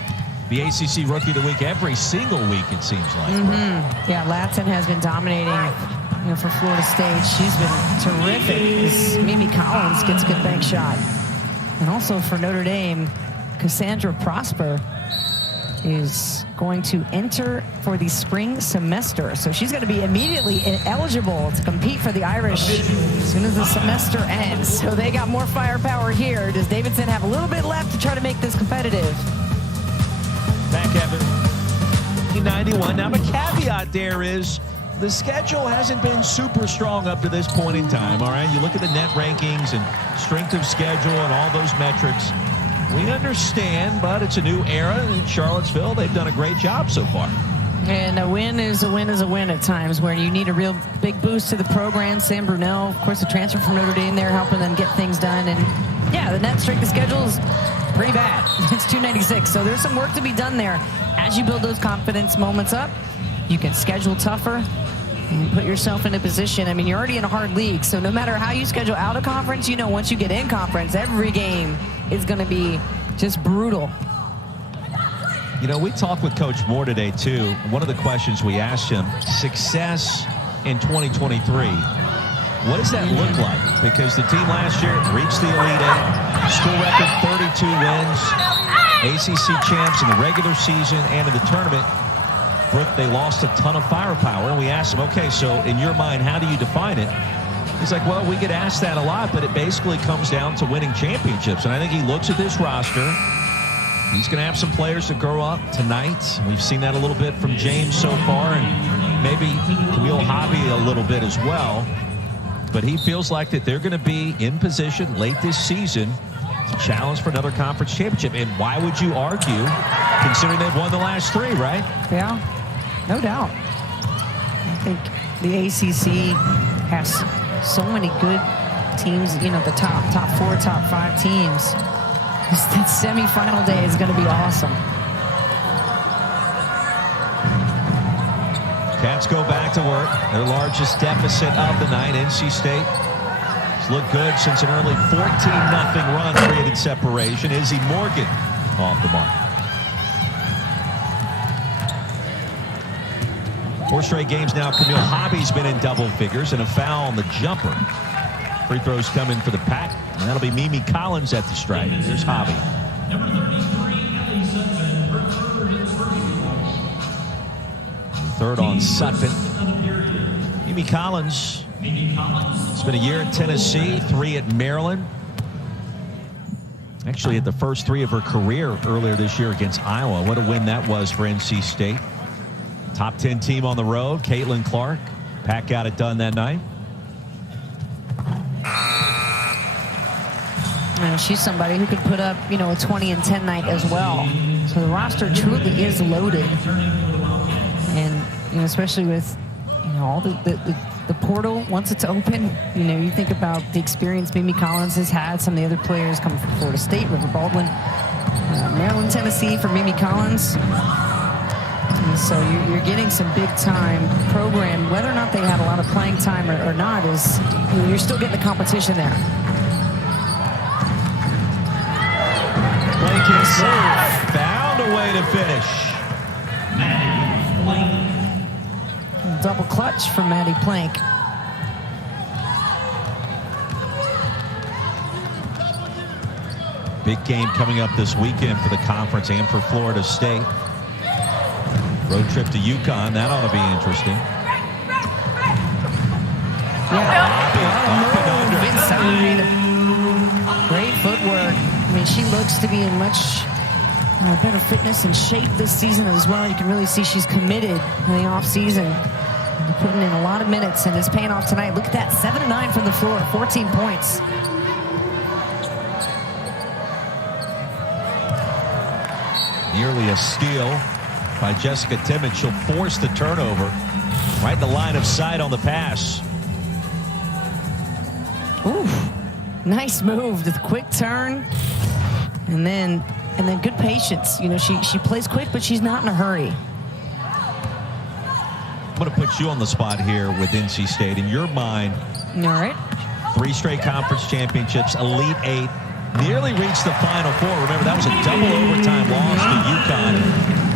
the ACC Rookie of the Week every single week, it seems like. Yeah, Latson has been dominating, you know, for Florida State. She's been terrific. Mimi Collins gets a good bank shot. And also for Notre Dame, Cassandra Prosper is going to enter for the spring semester. So she's going to be immediately eligible to compete for the Irish as soon as the semester ends. So they got more firepower here. Does Davidson have a little bit left to try to make this competitive? Back at it, 91. Now the caveat there is the schedule hasn't been super strong up to this point in time. All right, you look at the net rankings and strength of schedule and all those metrics. We understand, but it's a new era in Charlottesville. They've done a great job so far. And a win is a win is a win at times, where you need a real big boost to the program. Sam Brunel, of course, the transfer from Notre Dame there, helping them get things done. And yeah, the net strength of schedule is pretty bad. It's 296, so there's some work to be done there. As you build those confidence moments up, you can schedule tougher and put yourself in a position. I mean, you're already in a hard league, so no matter how you schedule out of conference, you know once you get in conference, every game is going to be just brutal. You know, we talked with Coach Moore today, too. One of the questions we asked him, success in 2023, what does that look like? Because the team last year reached the Elite Eight, school record 32 wins, ACC champs in the regular season and in the tournament. Brooke, they lost a ton of firepower, and we asked him, okay, so in your mind, how do you define it? He's like, well, we get asked that a lot, but it basically comes down to winning championships. And I think he looks at this roster. He's going to have some players that grow up tonight. We've seen that a little bit from James so far, and maybe Camille Hobby a little bit as well. But he feels like that they're going to be in position late this season to challenge for another conference championship. And why would you argue, considering they've won the last 3, right? Yeah, no doubt. I think the ACC has so many good teams, you know, the top 4, top 5 teams. That semifinal day is going to be awesome. Cats go back to work. Their largest deficit of the night. NC State has looked good since an early 14-0 run created separation. Izzy Morgan off the mark. 4 straight games now. Camille Hobby's been in double figures, and a foul on the jumper. Free throws coming for the Pack, and that'll be Mimi Collins at the strike. There's Hobby. Third on Sutphin. Mimi Collins It's been a year at Tennessee, 3 at Maryland. Actually, at the first 3 of her career earlier this year against Iowa. What a win that was for NC State. Top 10 team on the road. Caitlin Clark. Pack got it done that night. And she's somebody who could put up, you know, a 20 and 10 night as well. So the roster truly is loaded. And, you know, especially with, you know, all the portal, once it's open, you know, you think about the experience Mimi Collins has had, some of the other players coming from Florida State, River Baldwin, Maryland, Tennessee for Mimi Collins. And so you're getting some big-time program. Whether or not they have a lot of playing time or not is, you know, you're still getting the competition there. Blanking serve. Found a way to finish. Double clutch from Maddie Plank. Big game coming up this weekend for the conference and for Florida State. Road trip to UConn. That ought to be interesting. Inside. Great footwork. I mean, she looks to be in much better fitness and shape this season as well. You can really see she's committed in the offseason. Putting in a lot of minutes, and it's paying off tonight. Look at that, 7 of 9 from the floor, 14 points. Nearly a steal by Jessica Timmons. She'll force the turnover right in the line of sight on the pass. Ooh, nice move, the quick turn, and then good patience. You know, she plays quick, but she's not in a hurry. I'm going to put you on the spot here with NC State. In your mind, all right, 3 straight conference championships, Elite 8, nearly reached the Final Four. Remember, that was a double overtime loss to UConn.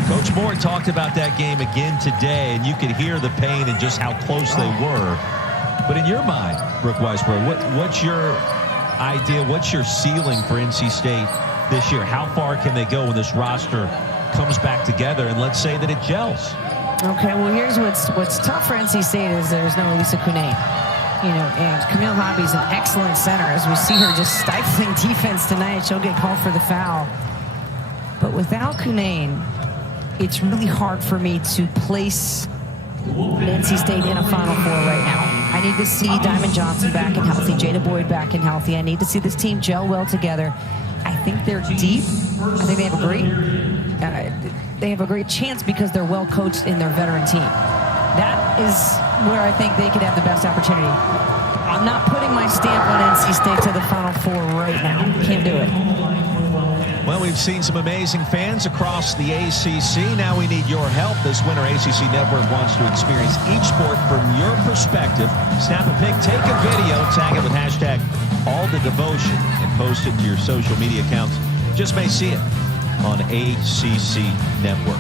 Coach Moore talked about that game again today, and you could hear the pain and just how close they were. But in your mind, Brooke Weisbrod, what's your idea? What's your ceiling for NC State this year? How far can they go when this roster comes back together, and let's say that it gels? Okay, well, here's what's tough for NC State is there's no Elisa Cunane. You know, and Camille Hobby's an excellent center. As we see her just stifling defense tonight, she'll get called for the foul. But without Cunane, it's really hard for me to place NC State in a Final Four right now. I need to see Diamond Johnson back and healthy, Jada Boyd back and healthy. I need to see this team gel well together. I think they're deep. I think they have a great chance because they're well coached in their veteran team. That is where I think they could have the best opportunity. I'm not putting my stamp on NC State to the Final Four right now. Can't do it. Well, we've seen some amazing fans across the ACC. Now we need your help. This winter, ACC Network wants to experience each sport from your perspective. Snap a pic, take a video, tag it with hashtag #AllTheDevotion, and post it to your social media accounts. Just may see it on ACC Network.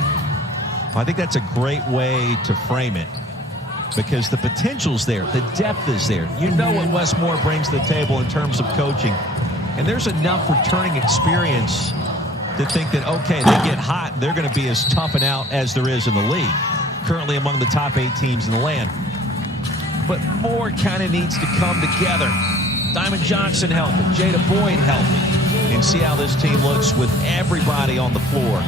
I think that's a great way to frame it because the potential's there, the depth is there. You know what Wes Moore brings to the table in terms of coaching, and there's enough returning experience to think that, okay, they get hot, they're going to be as tough and out as there is in the league. Currently among the top 8 teams in the land. But more kind of needs to come together. Diamond Johnson healthy, Jada Boyd healthy, and see how this team looks with everybody on the floor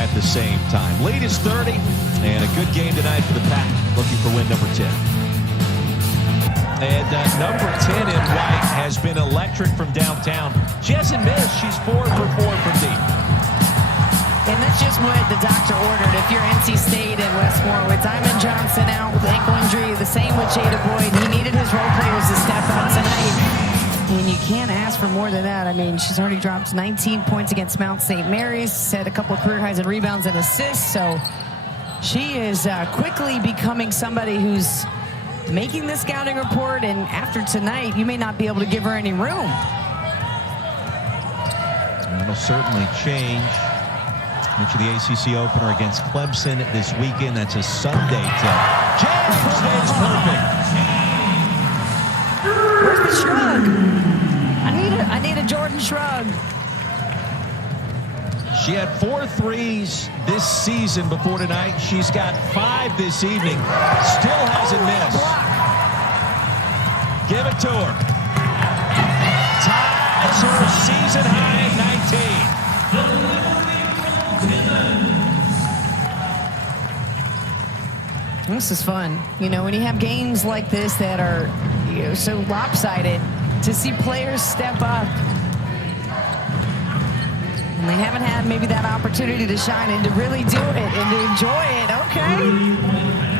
at the same time. Lead is 30, and a good game tonight for the Pack, looking for win number 10. And number 10 in white has been electric from downtown. She hasn't missed. She's 4 for 4 from deep. And that's just what the doctor ordered. If you're NC State and Westmore with Diamond Johnson out with ankle injury, the same with Jada Boyd. He needed his role players to step up tonight. And you can't ask for more than that. I mean, she's already dropped 19 points against Mount St. Mary's, had a couple of career highs in rebounds and assists. So she is quickly becoming somebody who's making the scouting report. And after tonight, you may not be able to give her any room. It'll certainly change. Mention the ACC opener against Clemson this weekend. That's a Sunday tip. James stays perfect. Where's the shrug? I need a Jordan shrug. She had 4 threes this season before tonight. She's got 5 this evening. Still hasn't missed. Give it to her. Ties her season high at 19. This is fun. You know, when you have games like this that are, you know, so lopsided, to see players step up. And they haven't had maybe that opportunity to shine and to really do it and to enjoy it. Okay.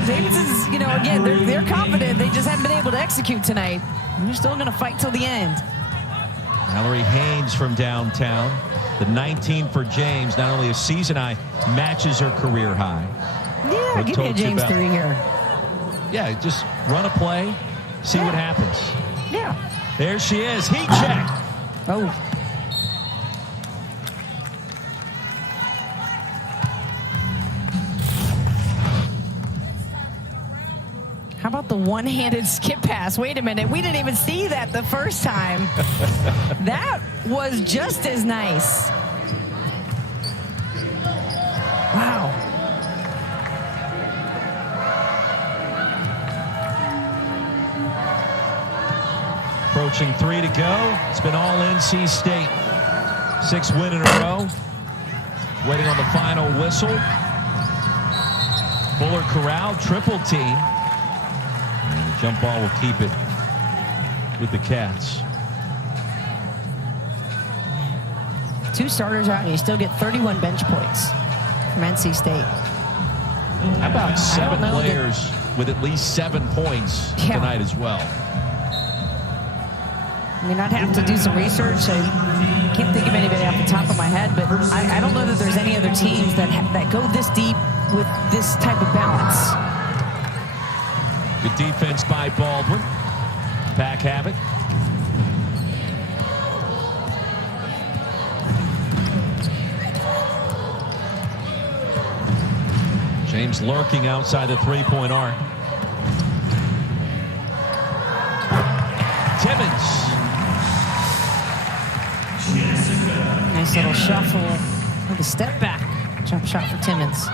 Davidson's, you know, again, they're confident. They just haven't been able to execute tonight. And they're still going to fight till the end. Mallory Haynes from downtown. The 19 for James. Not only a season high, matches her career high. Yeah, give me a James 3 here. Yeah, just run a play, see what happens. Yeah. There she is. Heat check. Oh. How about the one-handed skip pass? Wait a minute. We didn't even see that the first time. That was just as nice. Wow. Approaching 3 to go. It's been all NC State. 6 win in a row. Waiting on the final whistle. Fuller Corral, triple team. And the jump ball will keep it with the Cats. 2 starters out, and you still get 31 bench points from NC State. How about 7 players with at least 7 points tonight as well? I mean, I'd have to do some research. I can't think of anybody off the top of my head, but I don't know that there's any other teams that go this deep with this type of balance. Good defense by Baldwin. Pack have it. James lurking outside the three-point arc. Timmons. Nice little shuffle with a step back. Jump shot for Timmons.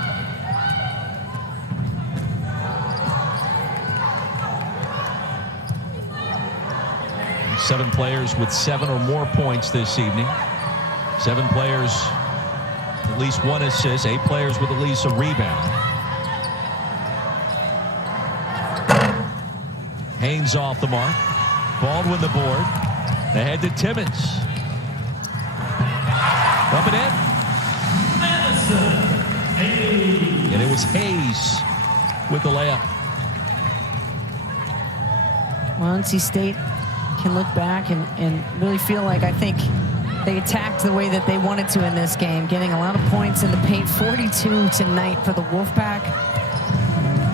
Seven players with 7 or more points this evening. 7 players, at least 1 assist. 8 players with at least a rebound. Haynes off the mark. Baldwin the board. Ahead to Timmons. Up and in. And it was Hayes with the layup. Well, NC State can look back and really feel like, I think, they attacked the way that they wanted to in this game, getting a lot of points in the paint. 42 tonight for the Wolfpack.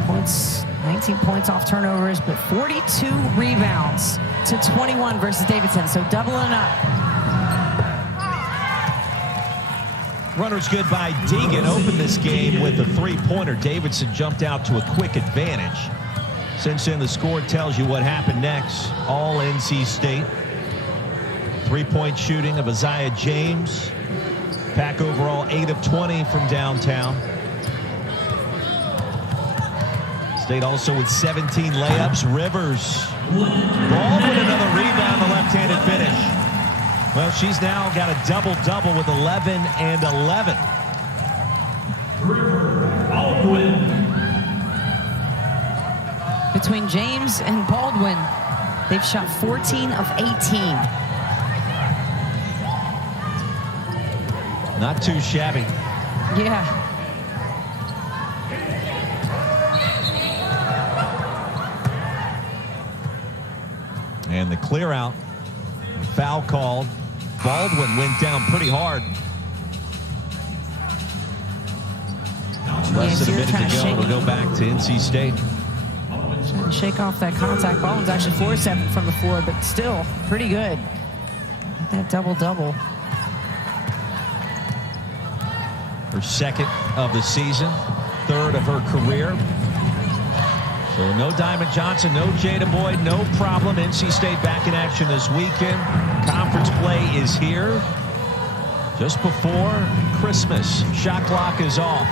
Points, 19 points off turnovers, but 42 rebounds to 21 versus Davidson, so doubling up. Runner's good by Deegan. Opened this game with a three-pointer. Davidson jumped out to a quick advantage. Since then, the score tells you what happened next. All NC State. Three-point shooting of Aziaha James. Pack overall 8 of 20 from downtown. State also with 17 layups. Rivers. Baldwin another rebound, the left-handed finish. Well, she's now got a double-double with 11 and 11. Baldwin. Between James and Baldwin, they've shot 14 of 18. Not too shabby. Yeah. And the clear out. Foul called. Baldwin went down pretty hard. Less than a minute to go. It'll go back to NC State. Trying to shake off that contact. Baldwin's actually 4-7 from the floor, but still pretty good. That double-double. Her 2nd of the season, 3rd of her career. So no Diamond Johnson, no Jada Boyd, no problem. NC State back in action this weekend. Conference play is here. Just before Christmas, shot clock is off.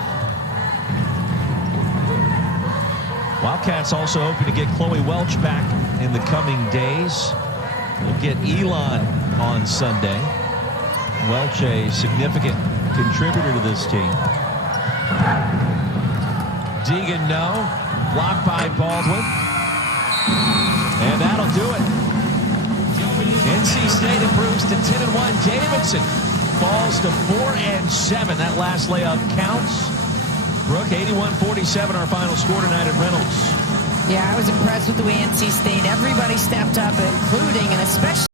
Wildcats also hoping to get Chloe Welch back in the coming days. We'll get Elon on Sunday. Welch, a significant contributor to this team. Deegan, no. Blocked by Baldwin. And that'll do it. NC State improves to 10-1. Davidson falls to 4-7. That last layup counts. Brooke, 81-47, our final score tonight at Reynolds. Yeah, I was impressed with the way NC State, everybody stepped up, including and especially